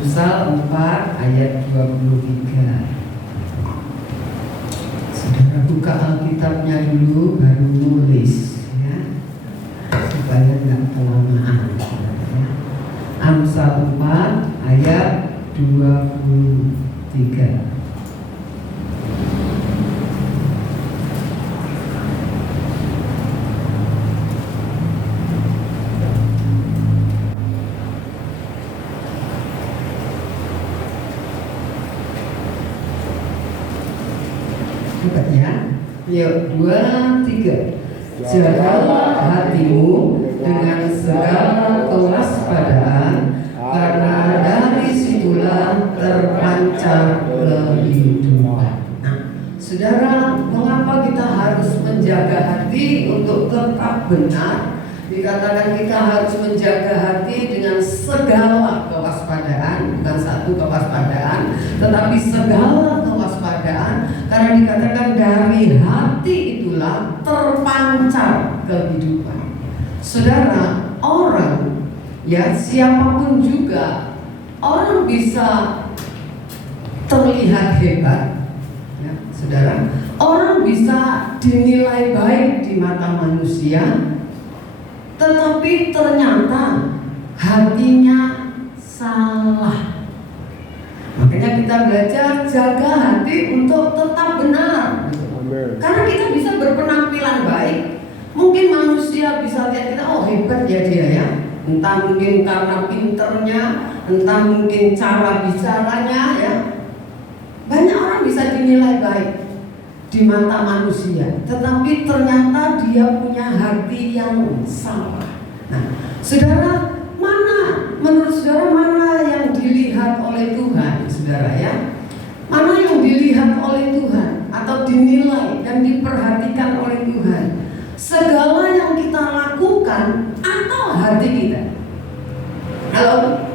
Amsal 4 ayat 23. Saudara buka Alkitabnya dulu baru nulis ya, supaya nggak kelamaan ya. Amsal 4 ayat 23. Ya, yuk 2, 3. Jagalah hatimu dengan segala kewaspadaan, karena dari situlah terpancar kehidupan. Nah, saudara, mengapa kita harus menjaga hati untuk tetap benar? Dikatakan kita harus menjaga hati dengan segala kewaspadaan, bukan satu kewaspadaan, tetapi segala kewaspadaan, karena dikatakan dari hati itulah terpancar kehidupan. Saudara, orang ya siapapun juga, orang bisa terlihat hebat ya, saudara, orang bisa dinilai baik di mata manusia, tetapi ternyata hatinya salah. Makanya kita belajar jaga hati untuk tetap benar. Amen. Karena kita bisa berpenampilan baik. Mungkin manusia bisa lihat kita, oh hebat ya dia ya. Entah mungkin karena pinternya, entah mungkin cara bicaranya ya. Banyak orang bisa dinilai baik di mata manusia, tetapi ternyata dia punya hati yang salah. Nah, saudara, menurut saudara mana yang dilihat oleh Tuhan, saudara ya? Mana yang dilihat oleh Tuhan atau dinilai dan diperhatikan oleh Tuhan? Segala yang kita lakukan atau hati kita? Halo?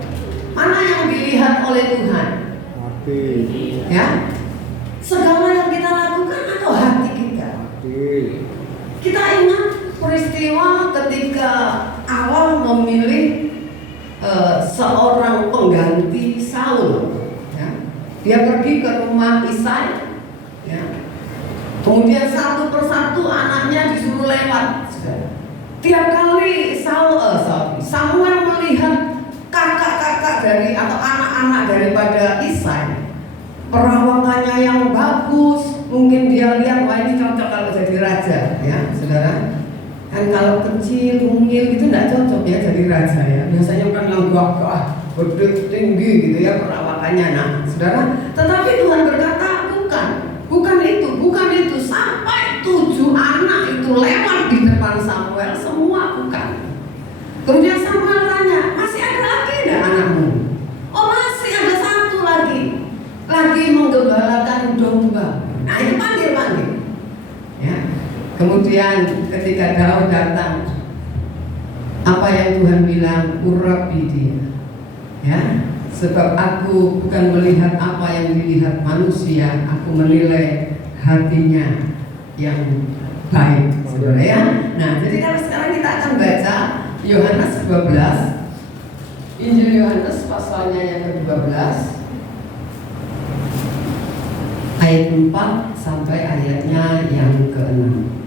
Mana yang dilihat oleh Tuhan? Hati. Ya? Segala yang kita lakukan atau hati kita? Kita ingat peristiwa ketika Allah memilih seorang pengganti Saul ya. Dia pergi ke rumah Isai ya. Kemudian satu persatu anaknya disuruh lewat. Tiap kali Samuel melihat kakak-kakak dari atau anak-anak daripada Isai, perawakannya yang bagus, mungkin dia lihat wah ini cocok kalau jadi raja ya, saudara. Kan kalau kecil, mungil gitu tidak cocok ya jadi raja ya. Biasanya kan yang gagah, gede, tinggi gitu ya perawakannya. Nah, saudara, tetapi Tuhan berkata bukan itu. Sampai 7 anak itu lewat di depan Samuel, semua bukan. Kemudian Samuel tanya, masih ada lagi tidak anakmu? Oh masih ada satu lagi menggembalakan domba. Nah ini panggil ya. Kemudian ketika Daud datang, apa yang Tuhan bilang? Urapi dia ya, sebab aku bukan melihat apa yang dilihat manusia, aku menilai hatinya yang baik, saudara ya. Nah jadi kalau sekarang kita akan baca Yohanes 12, Injil Yohanes pasalnya yang ke-12 ayat 4 sampai ayatnya yang ke-6.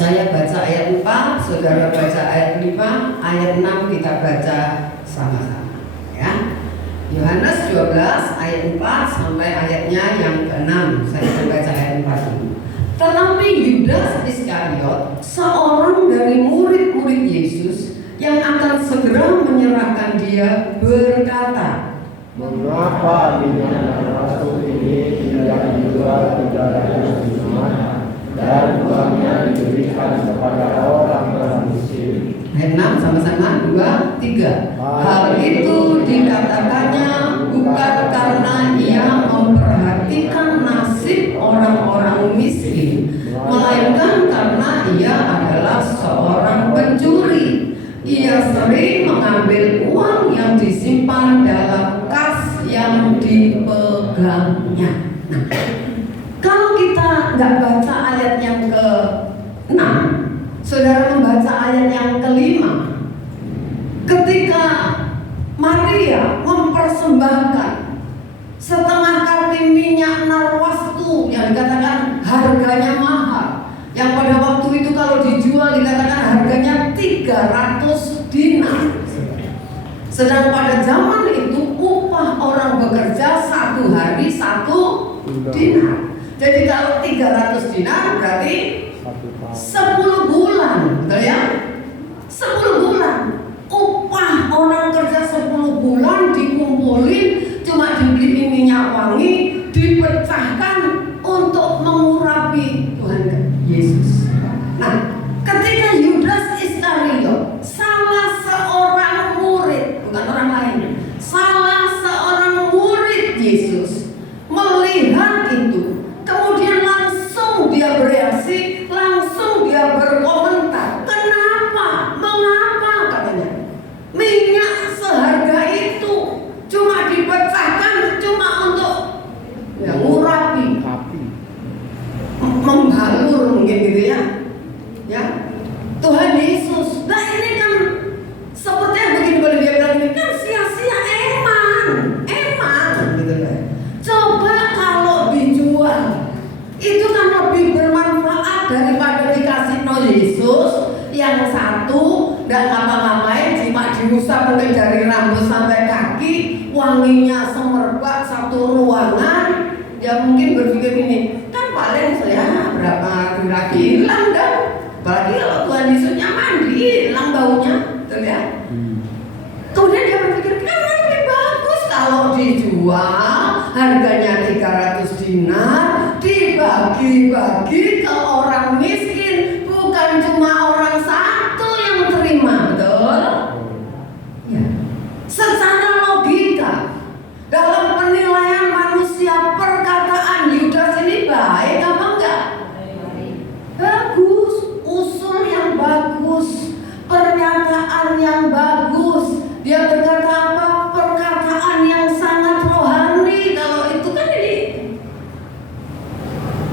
Saya baca ayat 4, saudara baca ayat 5, ayat 6 kita baca sama-sama ya. Yohanes 12 ayat 4 sampai ayatnya yang ke-6. Saya akan baca ayat 4 dulu. Tetapi Yudas Iskariot, seorang dari murid-murid Yesus yang akan segera menyerahkan dia, berkata, mengapa minyak rasul ini tidak dijual 300 dinar dan uangnya diberikan kepada orang miskin? Ayat 6 sama-sama, 2, 3. Hal itu dikatakannya bukan karena ia memperhatikan nasib orang-orang miskin, melainkan karena ia adalah seorang pencuri. Ia sering mengambil uang yang disimpan dalam kas yang dipegangnya. Nah, kalau kita nggak baca ayat yang ke-6, saudara membaca ayat yang ke-5, ketika Maria mempersembahkan setengah karti minyak narwastu yang dikatakan harganya mahal, yang pada waktu itu kalau dijual dikatakan harganya 300 dinar. Sedang pada zaman itu upah orang bekerja 1 hari 1 dinar. Jadi kalau 300 dinar berarti 10 bulan, betul ya? 10 bulan. Upah orang kerja 10 bulan dikumpulin, cuma dibeli minyak wangi, dipecahkan untuk mengurapi Tuhan Yesus. Nah, ketika Yudas Iskariot, salah seorang murid, bukan orang lain, salah seorang murid Yesus, melihat itu, kemudian langsung dia bereaksi, langsung dia berkomentar. Kenapa? Mengapa? Katanya. Minyak seharga itu cuma dipecahkan cuma untuk ya, ngurapi, membalur mungkin gitu ya. Ya. Tuhan Yesus. Nah ini kan sepertinya begini, boleh dia bilang ini kan sia-sia emang gitu kan. Coba kalau dijual itu kan lebih bermanfaat daripada dikasih no Yesus yang satu nggak ngapa-ngapain, cuma diusap mungkin dari rambut sampai kaki, wanginya semerbak satu ruangan. Ya mungkin berpikir ini kan paling saya berapa lagi hilang dah. Apalagi kalau Tuhan Yesusnya mandi, hilang baunya, betul ya? Kemudian dia berpikir kan lebih bagus kalau dijual harganya 300 dinar, dibagi-bagi ke orang miskin, bukan cuma orang satu yang terima, betul? Ya. Secara logika, dalam penilaian manusia, perkataan Yudas ini baik apa enggak? Bagus, usul yang bagus, pernyataan yang bagus. Dia berkata apa? Perkataan yang sangat rohani. Kalau itu kan ini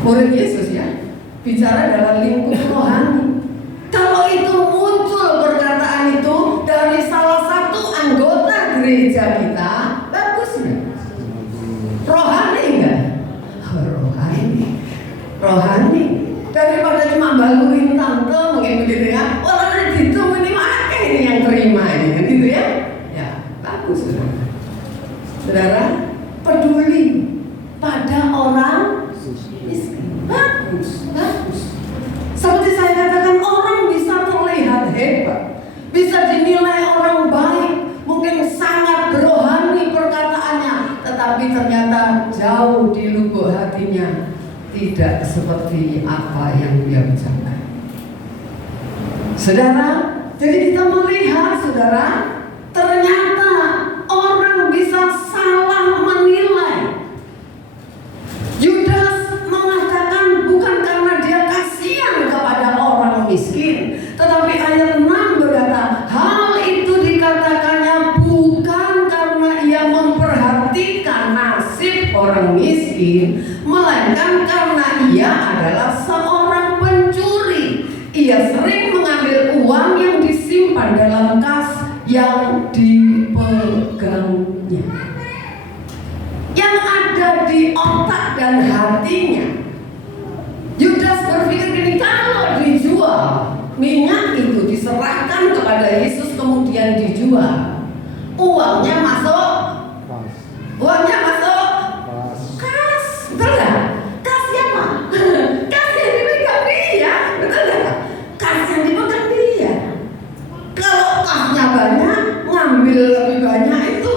murid Yesus ya, bicara dalam lingkup rohani. Kalau itu muncul perkataan itu dari salah satu anggota gereja kita, bagus nggak? Rohani nggak? Rohani. Daripada cuma balurin tante mungkin begitu ya. Orang itu ini makai ini yang terima ini kan gitu ya. Ya bagus saudara. Saudara peduli pada orang miskin. Bagus. Seperti saya katakan, orang bisa terlihat hebat, bisa dinilai orang baik, mungkin sangat berohani perkataannya, tetapi ternyata jauh di lubuk hatinya tidak seperti apa yang dia ucapkan. Saudara, jadi kita melihat saudara, ternyata orang bisa salah menilai. Yudas mengatakan bukan karena dia kasihan kepada orang miskin, tetapi ayat 6 berkata, hal itu dikatakannya bukan karena ia memperhatikan nasib orang miskin, melainkan karena ia adalah seorang pencuri. Ia sering mengambil uang yang disimpan dalam kas yang dipegangnya. Yang ada di otak dan hatinya, Yudas berpikir gini, kalau dijual minyak itu diserahkan kepada Yesus kemudian dijual, uangnya masuk kas, betul nggak? Kas siapa? Kas yang dipegang dia, betul nggak? Kas yang dipegang dia. Kalau kasnya banyak, ngambil lebih banyak itu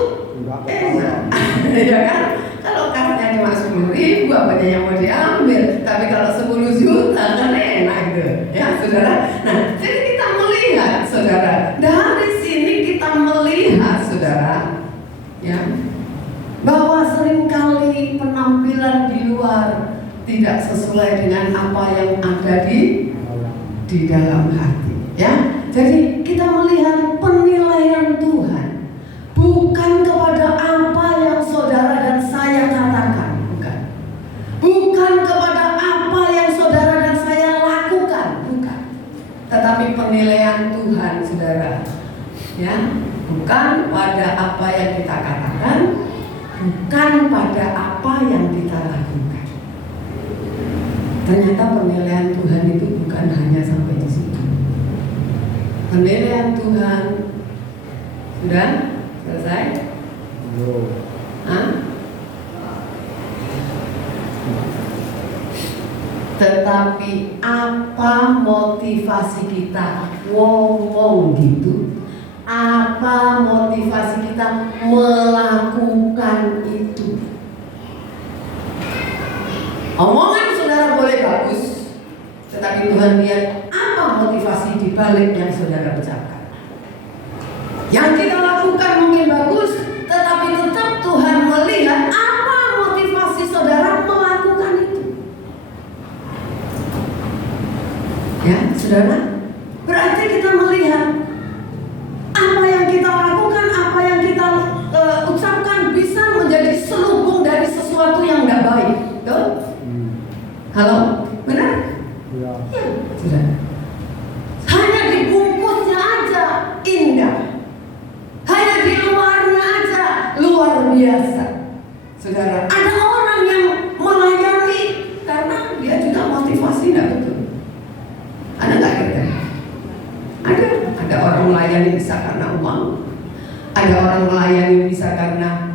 enak, ya kan? Kalau kasnya cuma 10.000, apanya yang mau diambil? Tapi kalau 10 juta kan enak gitu, ya saudara. Nah, jadi kita melihat saudara, dari sini kita melihat saudara, ya, bahwa seringkali penampilan di luar tidak sesuai dengan apa yang ada di dalam hati, ya. Jadi kita melihat penilaian bukan pada apa yang kita katakan, bukan pada apa yang kita lakukan. Ternyata penilaian Tuhan itu bukan hanya sampai di situ. Penilaian Tuhan sudah selesai? Hah? Tetapi apa motivasi kita ngomong gitu? Apa motivasi kita melakukan itu? Omongan saudara boleh bagus, tetapi Tuhan lihat apa motivasi di balik yang saudara ucapkan. Yang kita lakukan mungkin bagus, tetapi tetap Tuhan melihat apa motivasi saudara melakukan itu. Ya, saudara, berarti kita melihat apa yang kita lakukan, apa yang kita ucapkan bisa menjadi selubung dari sesuatu yang tidak baik. Betul? Halo? Benar? Ya. Sudah. Hanya dibungkusnya aja indah. Hanya di luarnya aja luar biasa. Saudara, ada orang yang melayani karena dia juga motivasi tidak betul. Ada nggak kira? Ada orang melayani bisa karena uang. Ada orang melayani bisa karena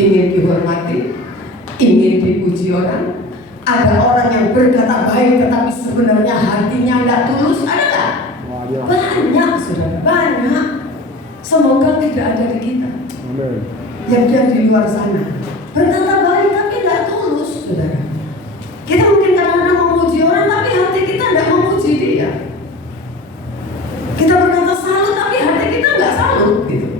ingin dihormati, ingin dipuji orang. Ada orang yang berkata baik tetapi sebenarnya hatinya tidak tulus. Ada nggak? Banyak, saudara, banyak. Semoga tidak ada di kita. Yang di luar sana berkata baik tapi tidak tulus, saudara. Kita mungkin kadang-kadang memuji orang tapi hati kita tidak memuji dia. Kita berkata salut tapi hati kita nggak salut gitu.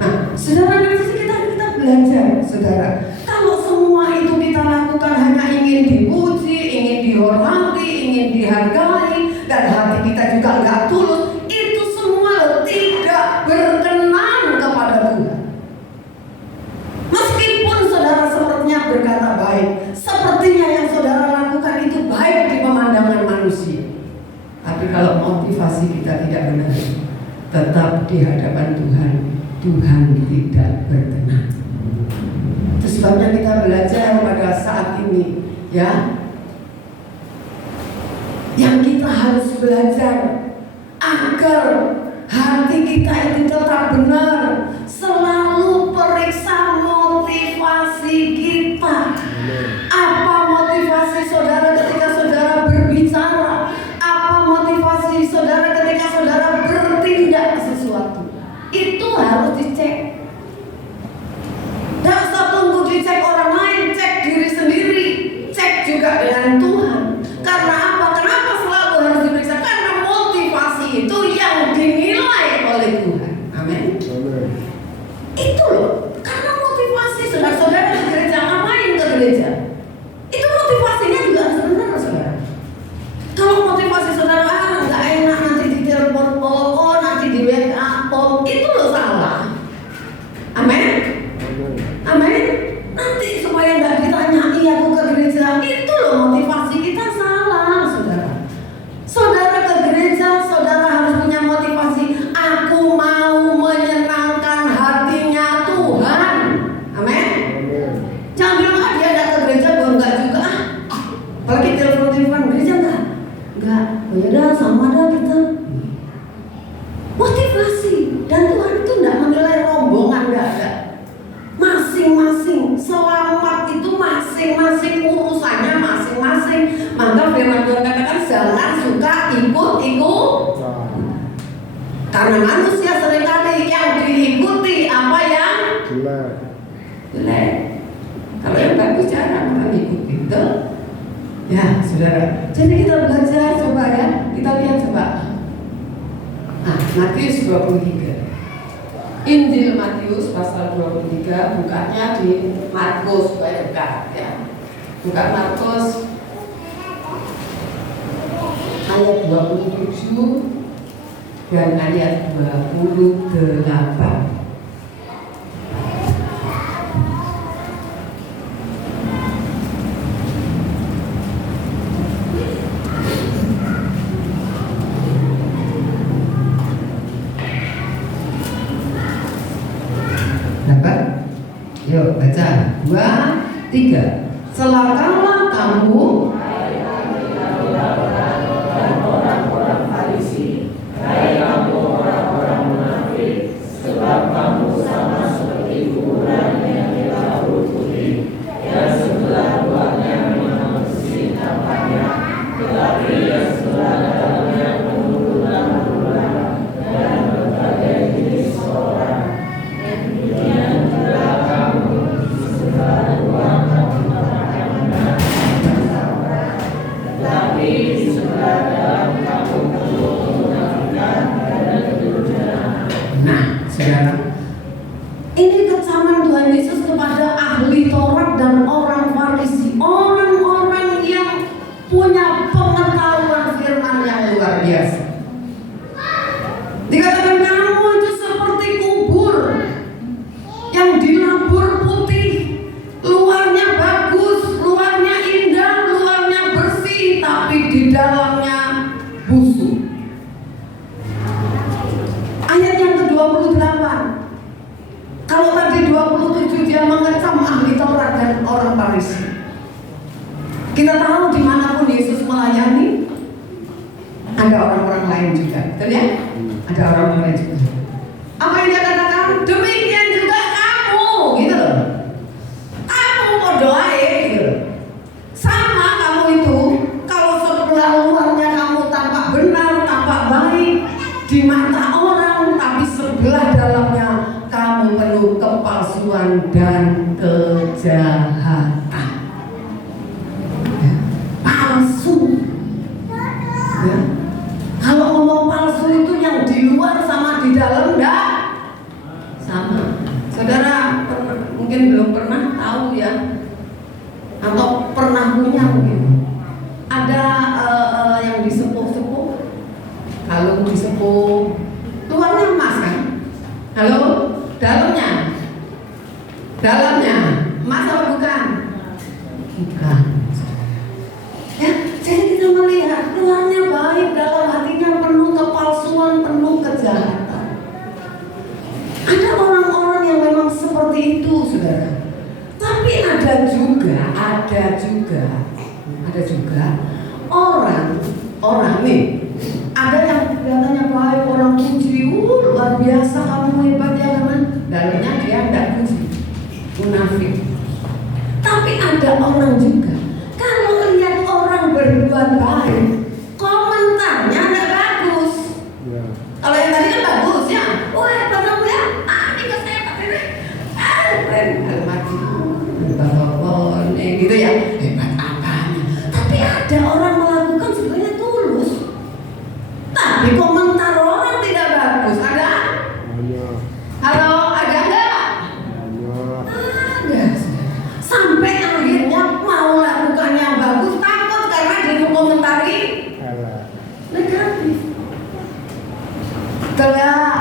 Nah, saudara, nanti kita belajar, saudara. Kalau semua itu kita lakukan hanya ingin dipuji, ingin dihormati, ingin dihargai, dan hati kita juga nggak tulus, itu semua tidak berkenan kepada Tuhan. Meskipun saudara sepertinya berkata baik, sepertinya yang saudara lakukan itu baik di pemandangan manusia, tapi kalau motivasi kita tidak benar, tetap di hadapan Tuhan, Tuhan tidak berkenan. Itu sebabnya kita belajar pada saat ini, ya, yang kita harus belajar agar hati kita itu tetap benar. Selalu periksa motivasi kita. Apa motivasi saudara ketika saudara berbicara? Apa motivasi saudara ketika saudara bertindak sesuatu? Itu harus dicek. Tidak usah tunggu dicek orang lain, cek diri sendiri, cek juga dengan Tuhan. Karena apa? Kenapa selalu harus diperiksa? Karena motivasi itu yang dinilai oleh Tuhan. Amin. Itu loh. Karena motivasi saudara-saudara ke gereja, ngapain ke gereja? Itu motivasinya juga harus benar, saudara. Kalau motivasi saudara nggak enak, nanti ditelepon nanti di WA itu loh salah. Amin. Amin. Nanti supaya nggak ditanya, iya aku ke gereja, itu loh motivasi kita salah, saudara. Saudara ke gereja, saudara harus punya motivasi. Aku mau menyenangkan hatinya Tuhan. Amin. Jangan bilang dia nggak ke gereja, gue nggak juga. Apalagi telepon gereja nggak. Oh yaudah, sama dah kita. Motivasi. Dan Tuhan itu nggak menilai rombongan, nggak ada. Masing-masing selamat itu masing-masing urusannya masing-masing. Maka firman Tuhan katakan jangan suka ikut-ikut. Karena manusia seringkali yang diikuti apa yang jelek. Kalau yang bagus jarang orang ikuti, betul? Ya, saudara. Jadi kita belajar coba ya. Kita lihat coba. Nah, Matius 23. Injil Matius pasal 23, bukanya di Markus supaya dekat ya. Buka Markus ayat 27 dan ayat 28. Dapat? Yuk baca. 2, 3. Celakalah kamu orang-orang Farisi, hai kamu orang-orang munafik, sebab kamu sama seperti kuburan yang dilapur putih, yang sebelah luarnya memang bersih tampaknya, tetapi yang sebelah dalamnya penuh lulang-lulang dan berbagai jenis orang. Demikian juga kamu, sebelah luar kamu tampaknya benar dan sabar, tetapi di sebelah dalam kamu penuh kemunafikan dan kejujuran. Nah, saudara, ini kecaman Tuhan Yesus kepada ahli Taurat dan orang Farisi, orang-orang yang punya pengetahuan firman yang luar biasa. Dikatakan kamu itu seperti kubur yang dilapur putih, luarnya bagus, luarnya indah, luarnya bersih, tapi di dalamnya busuk. Ayat yang ke-28. Kalau tadi 27 dia mengecam ahli Taurat dan orang Farisi. Kita tahu dimanapun Yesus melayani ada orang-orang lain juga, betul ya? Ada orang-orang lain juga. Apa yang dia katakan? Demikian juga kamu, gitu loh. Kamu mau doain, gitu loh. Sama kamu itu, kalau sebelah luarnya kamu tampak benar, tampak baik di mata orang, tapi sebelah dalamnya kamu penuh kepalsuan dan kejahatan. Ya, palsu. Ya. Kalau ngomong palsu itu yang di luar sama di dalam enggak sama. Saudara mungkin belum pernah tahu ya, atau pernah punya mungkin. Ada yang disepuh-sepuh, kalung disepuh, luarnya emas kan? Halo, dalamnya emas apa bukan? Bukan. Ya, jadi kita melihat luarnya baik, dalam hatinya penuh kepalsuan, penuh kejahatan. Ada orang-orang yang memang seperti itu, saudara. Tapi ada juga orang nih. Ada yang kelihatannya baik, orang puji, luar biasa kamu hebat ya teman. Dalamnya dia tidak puji, munafik. Tapi ada orang juga, kalau lihat orang berbuat baik, komentarnya tidak bagus. Ya. Kalau yang tadi kan bagus ya, wah hebat kamu ya, ini kok saya hebat ini, keren, mati, bapak gitu ya, hebat apanya. Tapi ada orang melakukan sebenarnya tulus, tapi komentar orang tidak bagus. Ada? Halo, ada nggak? Ada. Sampai akhirnya mau lakukan yang bagus takut karena dikomentari negatif. Kayak,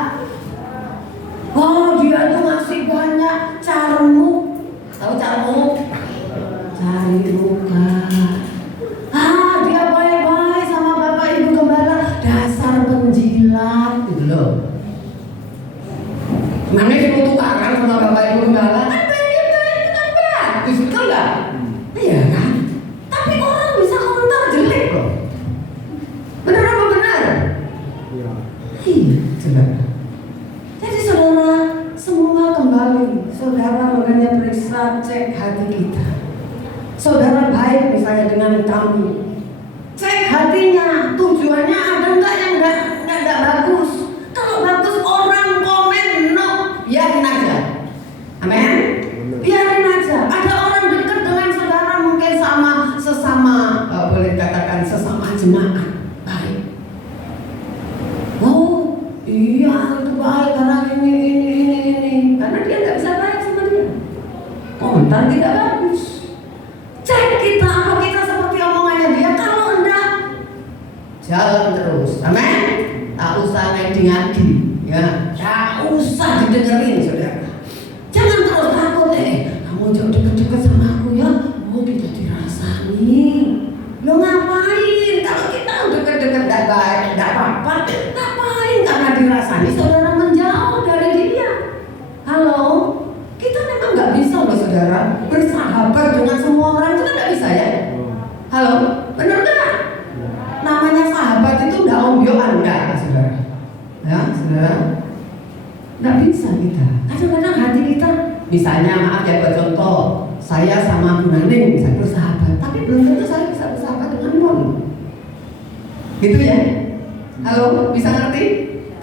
oh dia tuh ngasih banyak carmuk. Tahu carmuk? Cari muka. Dia baik-baik sama bapak ibu gembala, dasar penjilat gitu loh. Mana sih tukaran sama bapak ibu gembala? Kan baik-baik, kan bagus, betul nggak? Iya kan? Tapi orang bisa komentar jelek loh. Benar apa benar? Ya. Iya, saudara. Jadi saudara, semua kembali. Saudara makanya periksa, cek hati kita. Saudara baik misalnya dengan kami, cek hatinya, tujuannya ada enggak yang enggak bagus. Kalau bagus orang komen no, biarin aja. Amin. Biarin aja. Ada orang dekat dengan saudara mungkin sama sesama, boleh katakan sesama jemaat baik. Oh iya itu baik karena ini karena dia nggak bisa baik sama dia. Komentar tidak bagus. Cek kita, apa kita seperti omongannya dia. Kalau enggak, jalan terus. Amin. Tak usah ngadi-ngadi, ya. Tak usah didengerin, saudara. Jangan terus takut, kamu jauh deket-deket sama aku ya. Oh kita dirasani. Lo ngapain? Kalau kita deket-deket tidak baik, tidak apa-apa. Ngapain? Karena dirasani, saudara menjauh dari dia. Halo, bersahabat dengan semua orang itu kan nggak bisa ya. Halo, benar nggak? Namanya sahabat itu udah ombyoan nggak, saudara? Ya, saudara, nggak bisa kita. Kadang-kadang hati kita, misalnya maaf ya buat contoh, saya sama Bu Naning bisa bersahabat, tapi belum tentu saya bisa bersahabat dengan Mon. Gitu ya? Halo, bisa ngerti?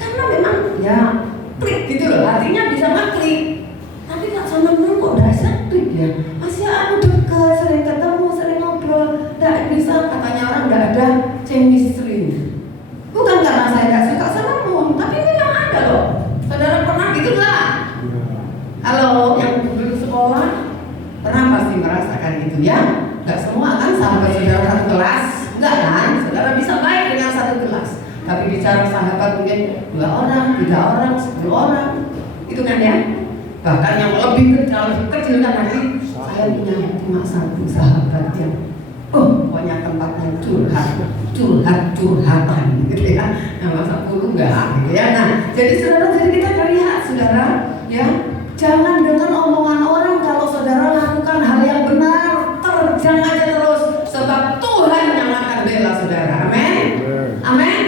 Karena memang ya klik gitu loh, artinya bisa ngeklik. Tapi kak sama Mon kok udah klik ya? Masih aku dekat, sering ketemu, sering ngobrol, nggak bisa, katanya orang nggak ada chemistry. Bukan karena saya nggak suka sama Mon, tapi memang ada loh. Saudara pernah gitu nggak? Halo, yang dulu sekolah pernah pasti merasakan itu ya? Nggak semua kan sahabat saudara satu kelas, nggak kan? Saudara bisa baik dengan satu kelas, tapi bicara sahabat mungkin 2 orang, 3 orang, 10 orang, itu kan ya? Bahkan yang lebih kecil kan nanti saya punya cuma satu sahabat yang pokoknya tempatnya curhatan gitu ya. Yang masa puluh enggak gitu ya. Nah, jadi kita lihat saudara ya, jangan dengar omongan orang kalau saudara lakukan hal yang benar, terjang aja terus, sebab Tuhan yang akan bela saudara. Amin. Amin.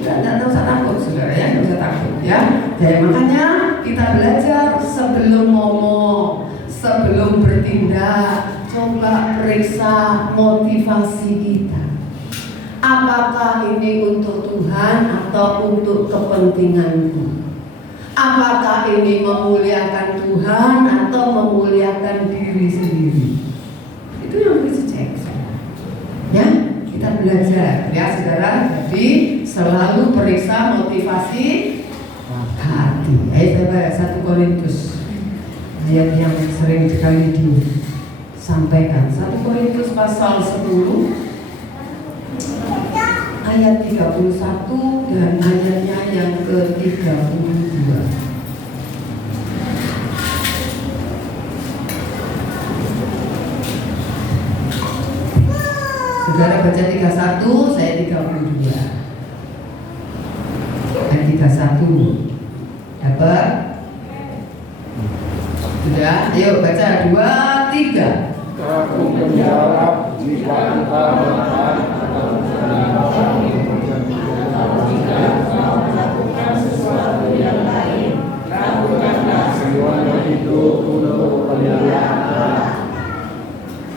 Tidak usah takut saudara ya, tidak usah takut ya. Jadi makanya kita belajar sebelum ngomong, sebelum bertindak, coba periksa motivasi kita. Apakah ini untuk Tuhan atau untuk kepentinganku? Apakah ini memuliakan Tuhan atau memuliakan diri sendiri? Itu yang harus dicek. Ya, kita belajar ya saudara. Jadi selalu periksa motivasi hati. Ayo saya baca 1 Korintus, ayat yang sering sekali disampaikan. 1 Korintus pasal 10 ayat 31 dan ayatnya yang ke-32. Saudara baca 31, saya 32. Ayat 31. Dapat? Sudah? Ayo baca 2, 3. Aku menjawab, jika engkau makan atau melakukan sesuatu yang lain, lakukanlah semuanya itu untuk kemuliaan Allah.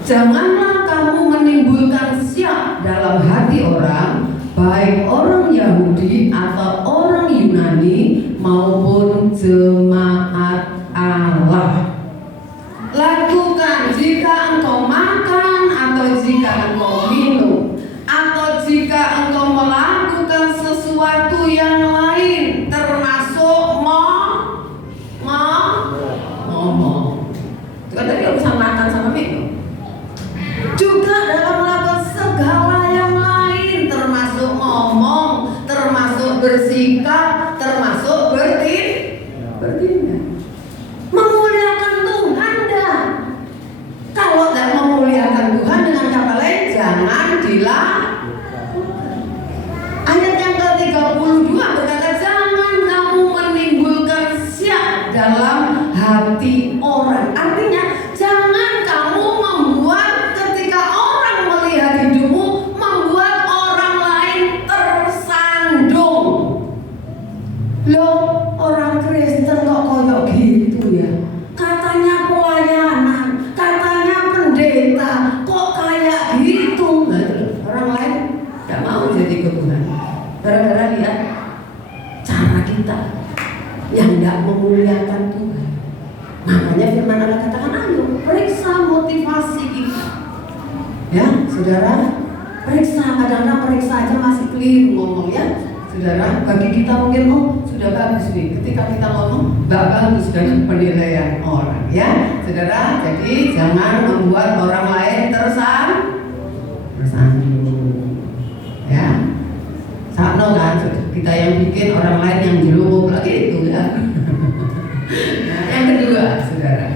Janganlah kamu menimbulkan syak dalam hati orang, baik orang Yahudi atau orang Yunani maupun jemaat Allah. Lakukan jika engkau makan atau jika engkau minum atau jika engkau melakukan sesuatu yang lain, termasuk ngomong. Itu kan tadi urusan makan sama minum. Juga dalam melakukan segala yang lain, termasuk ngomong, termasuk bersikap, termasuk bertindak. Memuliakan Tuhan dah. Kalau tidak memuliakan Tuhan, dengan kata lain jangan dilakukan. Ayat yang ke-32 berkata, jangan kamu menimbulkan syak dalam hati orang. Artinya jangan kamu membuat, ketika orang melihat hidupmu, membuat orang lain tersandung. Loh, orang Kristen kok koyok gitu ya? Katanya pelayanan, katanya pendeta, kok kayak gitu? Nah, orang lain gak mau jadi ikut Tuhan. Gara-gara lihat cara kita yang gak memuliakan Tuhan. Makanya firman Allah katakan, ayo periksa motivasi kita. Ya, saudara, periksa. Kadang-kadang periksa aja masih keliru ngomong ya. Saudara, bagi kita mungkin sudah bagus nih. Ketika kita ngomong, bagus dengan penilaian orang ya. Saudara, jadi jangan membuat orang lain tersandung. Ya. Sakno kan, kita yang bikin orang lain yang jelungup lagi itu ya. Nah, yang kedua, saudara,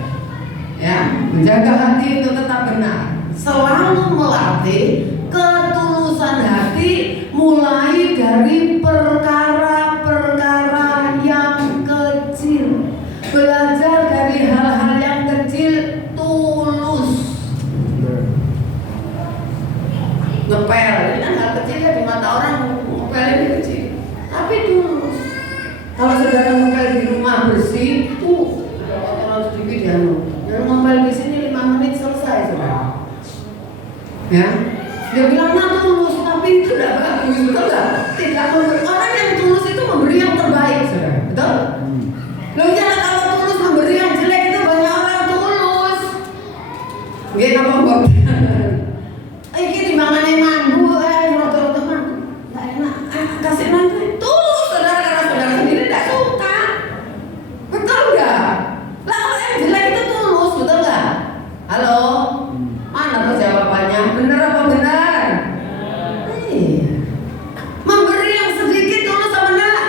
ya, menjaga hati itu tetap benar. Selalu melatih ketulusan hati, mulai dari perkara-perkara yang kecil. Belajar dari hal-hal yang kecil, tulus ngepel. Ini kan hal kecil ya di mata orang, ngepel ini kecil. Tapi tulus. Kalau saudara ngepel di rumah bersih, itu kotoran sedikit ya. Yang ngepel di sini 5 menit selesai, saudara. Ya, dia bilang tulus, tapi itu tidak bagus, betul nggak? Tidak memberi. Orang yang tulus itu memberi yang terbaik, saudara. Betul? Loh ya, kalau tulus memberi yang jelek itu banyak orang tulus. Nggih napa mboten? Iki timbangane mandu rada-rada mandu. Enggak enak. Kasih mandu tulus saudara karena saudara sendiri tidak suka. Betul enggak? Lah kalau yang jelek itu tulus, betul enggak? Halo? Mana tuh jawabannya? Benar apa benar? Iya. Memberi yang sedikit tulus apa enggak?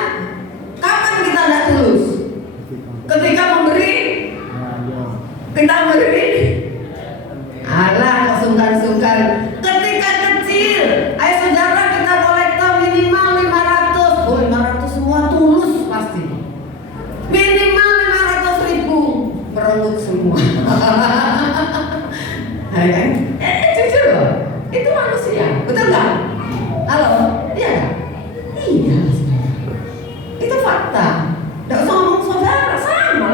Kapan kita tidak tulus? Ketika memberi? Kita memberi? Alah, kok sungkan-sungkan. Ketika kecil, ayo saudara kita kolektor minimal 500. Oh 500 semua tulus pasti. Minimal 500.000 merengut semua. Hai kan? Jujur loh, itu manusia, betul nggak? Halo, iya nggak? Iya, itu fakta. Nggak usah ngomong saudara, sama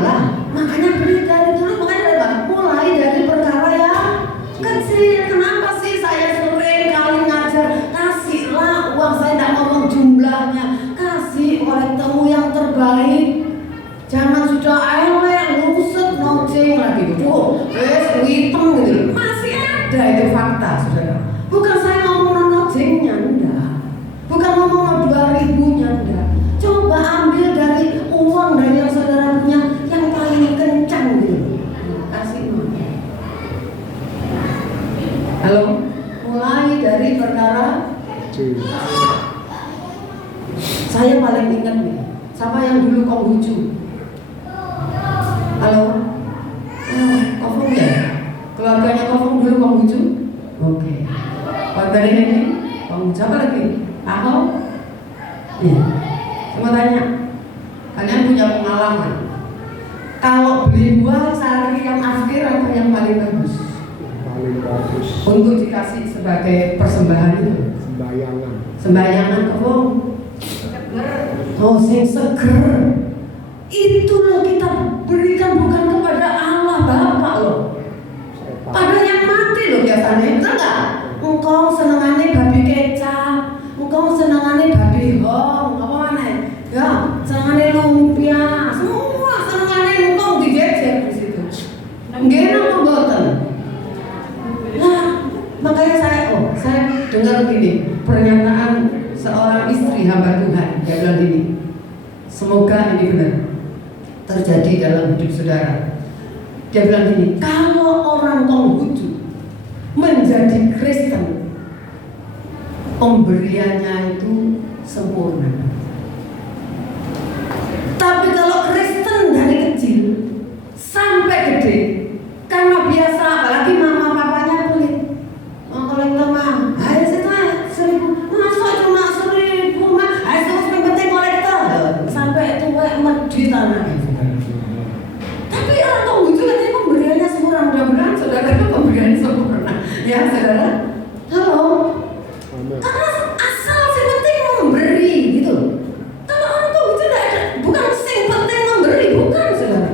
lah. Makanya beri dari dulu, makanya mulai dari perkara yang kecil. Kenapa sih saya sering kali ngajar, kasihlah uang, saya tidak ngomong jumlahnya, kasih oleh temu yang terbaik. Jangan sudah elek, lusut, noceng lagi gitu, hitam gitu. Masih ada itu fakta, saudara. Bukan saya ngomong nocengnya, enggak. Bukan ngomong 2.000-nya, enggak. Coba ambil dari uang dari yang saudara punya yang paling kencang gitu. Kasih. Halo, mulai dari perkara. Saya paling ingat nih, siapa yang dulu Konghucu? Halo, Kofong ya? Keluarganya Kofong dulu Konghucu? Oke. Keluarganya ini Konghucu apa lagi? Ahok? Iya. Cuma tanya, kalian punya pengalaman? Kalau beli buah cari yang akhir atau yang paling bagus? Paling bagus. Untuk dikasih sebagai persembahan itu? Sembayangan kebong. Oh, sing seger. Itu loh kita berikan bukan kepada Allah Bapa loh. Pada yang mati loh biasanya, betul nggak? Engkau senengannya babi kecap, engkau senengannya babi hong, apa mana? Ya, senengannya lumpia, semua senengannya engkau digejer di situ. Nggak apa boten. Nah, makanya saya dengar gini pernyataan seorang istri hamba Tuhan, dia bilang gini, semoga ini benar terjadi dalam hidup saudara. Dia bilang gini, kalau orang Konghucu menjadi Kristen, pemberiannya itu sempurna. Tapi kalau Kristen dari kecil sampai gede, karena biasa, apalagi mama papanya pelit, kolektor mah, ayo situ 1.000, masa cuma 1.000 mah, ayo yang penting kolektor, sampai tua medit anaknya. Tapi orang Konghucu katanya pemberiannya sempurna, mudah-mudahan saudara itu pemberiannya sempurna, ya saudara. Halo, karena asal yang penting memberi gitu. Kalau orang Konghucu tidak ada, bukan yang penting memberi, bukan saudara.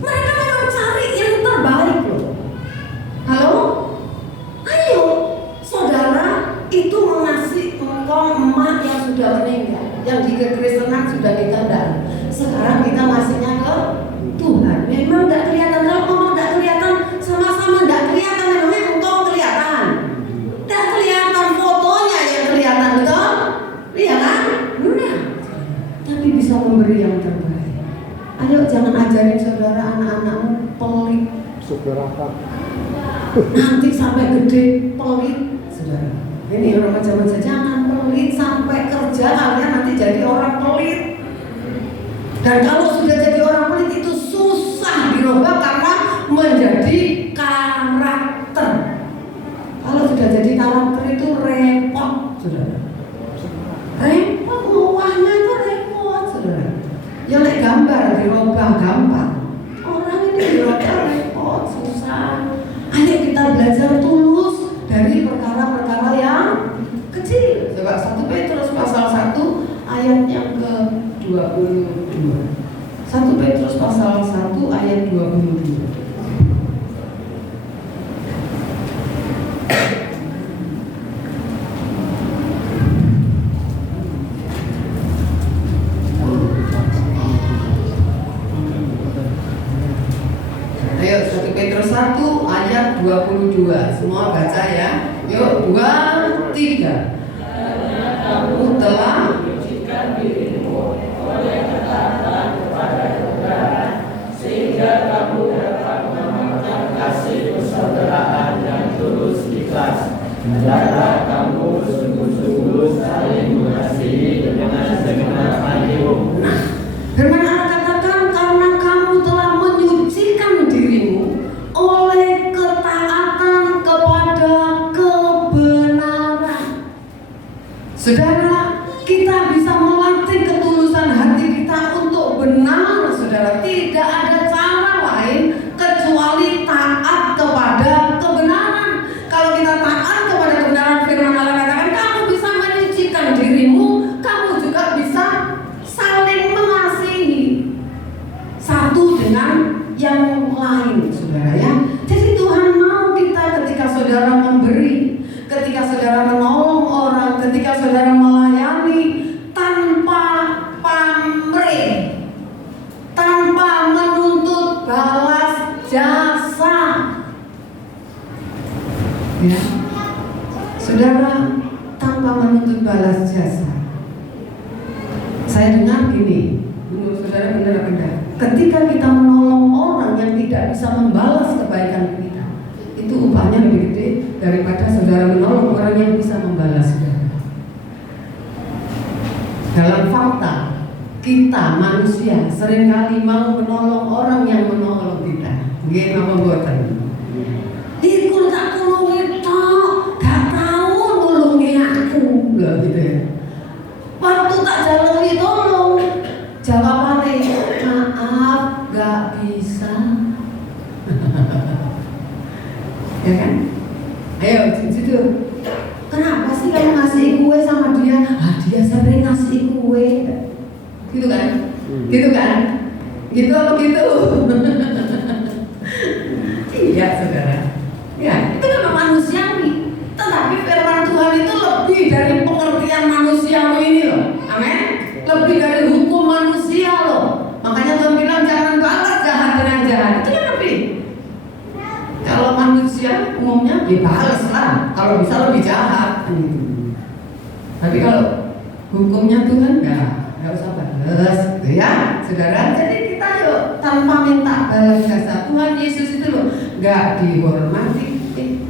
Mereka memang cari yang terbaik loh. Halo, ayo saudara itu mengasih engkau emak yang sudah meninggal, yang di kekristenan sudah ditandai. Sekarang kita ngasihnya ke Tuhan. Memang tidak kelihatan, kalau ngomong tidak kelihatan, sama-sama tidak kelihatan, memangnya engkau kelihatan. Tidak kelihatan fotonya yang kelihatan, betul? Iya kan? Benar. Tapi bisa memberi yang terbaik. Ayo jangan ajarin saudara anak-anakmu pelit. Nanti sampai gede pelit, saudara. Ini orang macam-macam, jangan pelit sampai kerja kalian nanti jadi orang pelit. Dan kalau sudah jadi orang pelit itu susah dirubah karena menjadi karakter. Kalau sudah jadi karakter itu repot, saudara. Repot, ngubahnya itu repot, saudara. Ya lek gambar dirubah gampang. Orang ini dirubah repot, susah. Ayo kita belajar tulus dari perkara pasal 1 ayat 22. Ayo 1 Petrus 1 ayat 22. Semua baca ya. Yuk 2, 3. Kamu telah menyucikan dirimu oleh ketaatan kepada kebenaran, sehingga kamu dapat mengamalkan kasih persaudaraan yang tulus ikhlas. Hendaklah kamu sungguh-sungguh saling mengasihi dengan segenap hatimu. Firman Allah katakan, karena kamu telah menyucikan dirimu oleh ketaatan kepada kebenaran. Saudara, kita bisa melatih ketulusan hati kita untuk benar, saudara. Tidak ada cara lain kecuali taat kepada kebenaran. Kalau kita taat kepada kebenaran, firman Allah katakan, kamu bisa menyucikan dirimu, kamu juga bisa saling mengasihi satu dengan yang lain, saudara ya. Jadi Tuhan mau kita ketika saudara memberi, ketika saudara menolong orang, ketika saudara melayani tanpa pamrih, tanpa menuntut balas jasa. Ya. Saudara, tanpa menuntut balas jasa. Saya dengar gini, menurut saudara benar apa enggak? Ketika kita menolong orang yang tidak bisa membalas kebaikan kita, itu upahnya lebih gede daripada saudara menolong orang yang bisa membalas saudara. Dalam fakta, kita manusia seringkali mau menolong orang yang menolong kita. Nggih napa mboten? Iku tak tulungi tok, gak tahu nulungi aku, lho gitu ya. Waktu tak jalani tolong, jawabannya maaf, gak bisa. Ya kan? Ayo, situ. Kenapa sih kamu ngasih kue sama dia? Ah, dia sering ngasih kue. Gitu kan? Gitu kan? Gitu apa gitu? Iya, saudara. Ya, itu memang manusiawi. Tetapi firman Tuhan itu lebih dari pengertian manusiawi ini loh. Amin. Lebih dari hukum manusia loh. Makanya Tuhan bilang jangan balas jahat dengan jahat. Itu yang lebih. Kalau manusia umumnya dibalas lah. Kalau bisa lebih jahat. Tapi kalau hukumnya Tuhan nggak usah balas, gitu ya, saudara. Jadi kita yuk tanpa minta balas jasa. Tuhan Yesus itu loh nggak dihormati.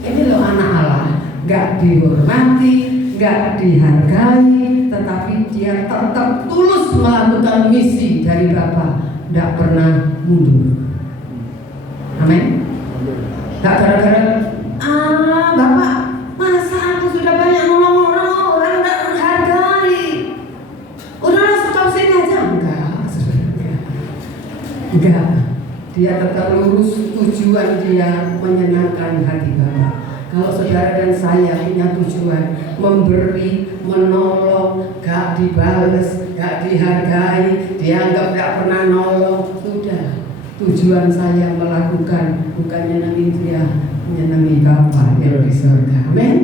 Ini loh anak Allah, nggak dihormati, nggak dihargai, tetapi dia tetap tulus melakukan misi dari Bapa, nggak pernah mundur. Amin. Nggak gara-gara Bapak, masa aku sudah banyak nolong orang nggak menghargai. Udahlah stop sini aja. Enggak. Dia tetap lurus, tujuan dia menyenangkan hati Bapa. Kalau saudara dan saya punya tujuan memberi, menolong, gak dibales, gak dihargai, dianggap gak pernah nolong, sudah. Tujuan saya melakukan bukan nyenangin dia, menyenangi Bapa yang di surga. Amin.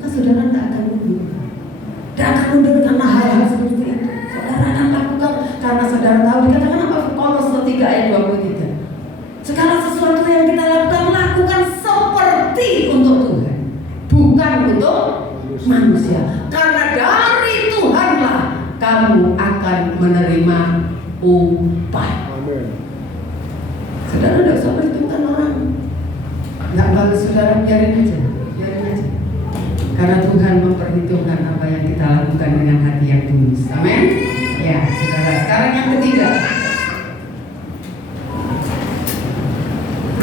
Maka saudara tak akan mundur. Tak akan mundur karena hal-hal seperti itu. Saudara akan lakukan karena saudara tahu. Dikatakan apa? Kolose 3 ayat 23. Segala sesuatu yang kita lakukan seperti untuk Tuhan, bukan untuk manusia. Karena dari Tuhanlah kamu akan menerima upah. Saudara tidak usah perhitungkan orang. Nggak bagus saudara, biarin aja. Karena Tuhan memperhitungkan apa yang kita lakukan dengan hati yang tulus. Amin. Ya, saudara. Sekarang yang ketiga.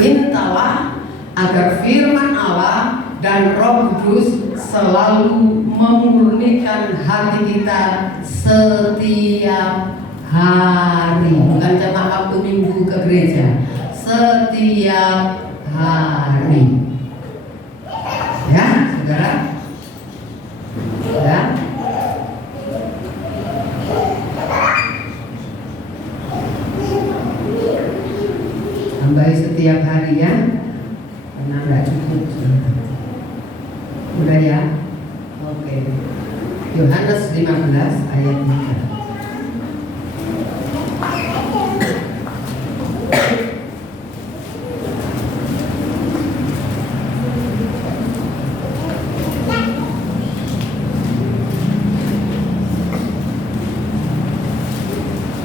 Mintalah agar firman Allah dan Roh Kudus selalu memurnikan hati kita setiap hari. Bukan cuma waktu minggu ke gereja, setiap hari. Ya, saudara. Ya. Tambahi setiap hari ya, karena nggak cukup. Udah ya? Oke. Yohanes 15 ayat 3.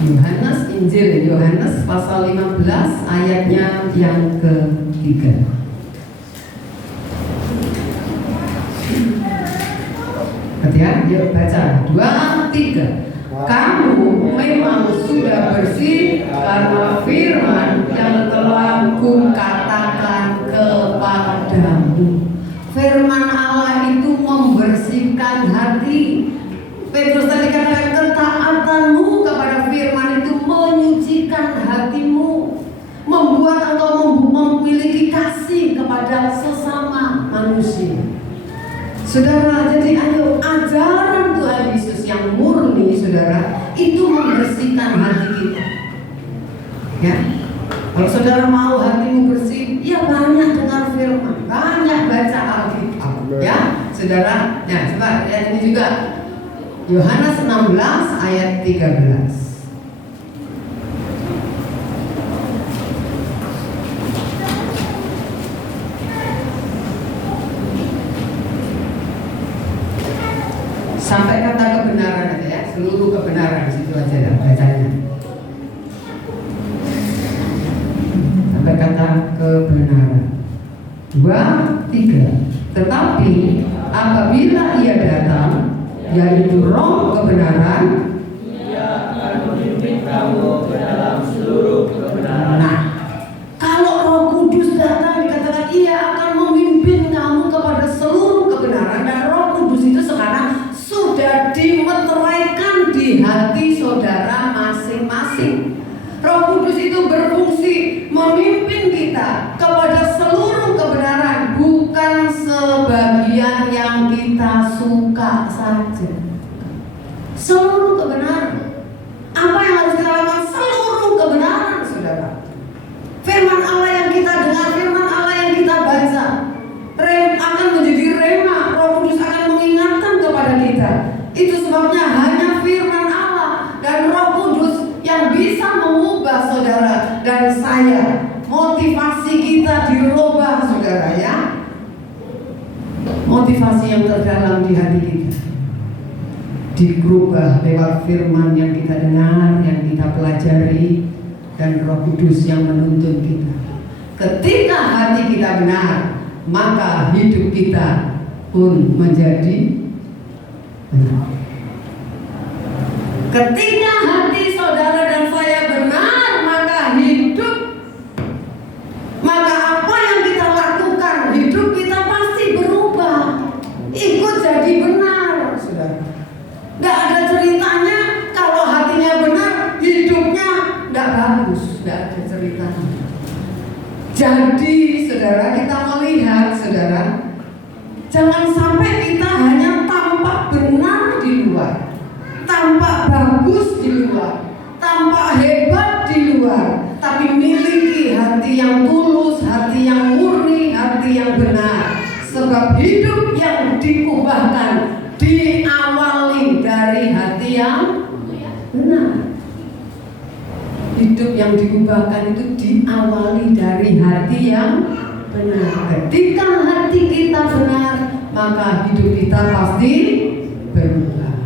Yohanes, Injil Yohanes pasal 15 ayatnya yang ke-3. Ya, yuk baca 2, 3. Kamu memang sudah bersih karena firman yang telah kukatakan kepadamu. Firman Allah itu membersihkan hati. Petrus tadi katakan ketaatanmu kepada firman itu menyucikan hatimu, membuat engkau memiliki kasih kepada sesama manusia. Saudara, jadi ayo ajaran Tuhan Yesus yang murni, saudara, itu membersihkan hati kita. Ya, kalau saudara mau hatimu bersih, ya banyak dengar firman, banyak baca Alkitab. Ya, saudara. Ya, coba lihat ini juga. Yohanes 16 ayat 13. Sampai kata kebenaran aja ya, seluruh kebenaran situ aja dah bacanya. Sampai kata kebenaran. 2, 3. Tetapi apabila ia datang, yaitu Roh kebenaran, Ia akan memimpin kamu ke dalam seluruh kebenaran. nah, kalau Roh Kudus datang, dikatakan ia akan memimpin kamu kepada seluruh kebenaran. Dan Roh Kudus itu sekarang sudah dimeteraikan di hati saudara masing-masing. Roh Kudus itu berfungsi memimpin kita kepada seluruh kebenaran, bukan sebagian yang kita suka saja. Seluruh kebenaran. Apa yang harus kita lakukan? Seluruh kebenaran, saudara. Firman Allah yang kita dengar, firman Allah yang kita baca, akan menjadi rema. Roh Kudus akan mengingatkan kepada kita. Itu sebabnya hanya firman Allah dan Roh Kudus yang bisa mengubah saudara dan saya. Motivasi kita dirubah, saudara ya. Motivasi yang terdalam di hati kita dirubah lewat firman yang kita dengar, yang kita pelajari, dan Roh Kudus yang menuntun kita. Ketika hati kita benar, maka hidup kita pun menjadi benar. Ketika hati saudara dan saya benar, maka apa yang kita lakukan, hidup kita pasti berubah, ikut jadi benar, saudara. Tidak ada ceritanya kalau hatinya benar, hidupnya tidak bagus, tidak ada ceritanya. Jadi saudara, kita melihat, saudara, jangan sampai kita hanya tampak benar di luar, tampak bagus di luar, tampak hebat di luar, tapi miliki hati yang tulus, hati yang murni, hati yang benar. Sebab hidup yang dikubahkan diawali dari hati yang benar. Hidup yang diubahkan itu diawali dari hati yang benar. Ketika hati kita benar, maka hidup kita pasti berubah.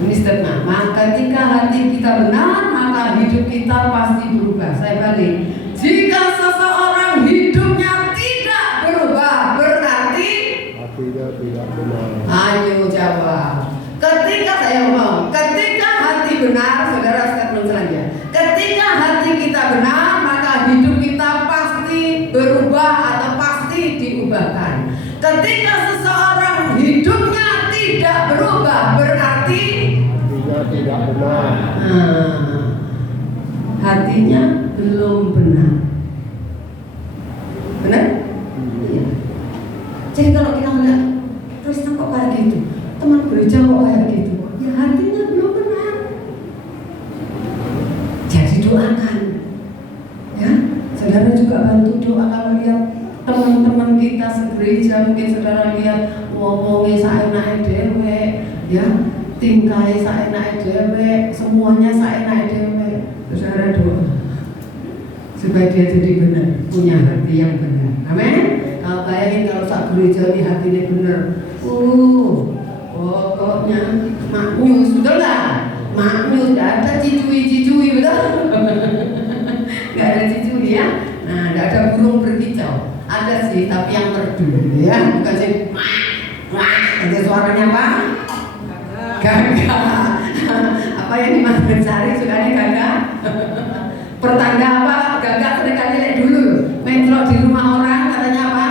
Ini statement. Maka ketika hati kita benar, maka hidup kita pasti berubah. Saya balik. Jika seseorang hidupnya tidak berubah, berarti hatinya tidak benar. ayo jawab. Ketika saya ngomong, ketika hati benar, saudara statement selanjutnya. Ketika hati kita benar, maka hidup kita pasti berubah atau pasti diubahkan. Ketika seseorang hidupnya tidak berubah, berarti Hatinya tidak benar. hatinya belum benar. Benar? Iya. Jadi kalau kita melihat Kristen kok kayak gitu, teman gereja kok kayak gitu, ya hatinya belum benar. Jadi doakan, ya, Saudara juga bantu doa kalau lihat teman-teman kita segereja, mungkin saudara lihat ngomongnya saenake dhewe, ya, tingkahnya saenake dhewe, semuanya saenake dhewe. Saudara doa supaya dia jadi benar, punya hati yang benar. Amin. Kalau bayangin kalau sak gereja ini hatinya benar, pokoknya maknyus, betul nggak? Maknyus, nggak ada cicui, betul? Nggak ada cicui ya. Nah, nggak ada burung berkicau. Ada sih, tapi yang merdu, ya, bukan sih. Ada suaranya apa? Gagak. Apa yang Mas mencari sukanya gagak? Pertanda apa? Gagak seringkali lihat dulu. Mencelok di rumah orang katanya apa?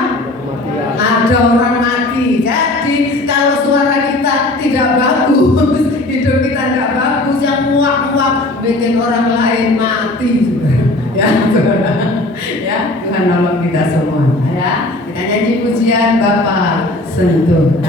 Ada orang mati. Jadi kalau suara kita tidak bagus, hidup kita tidak bagus, yang muak-muak bikin orang lain mati. Ya, ya, Tuhan nolong kita semua. Ya, kita nyanyi pujian Bapa sentuh.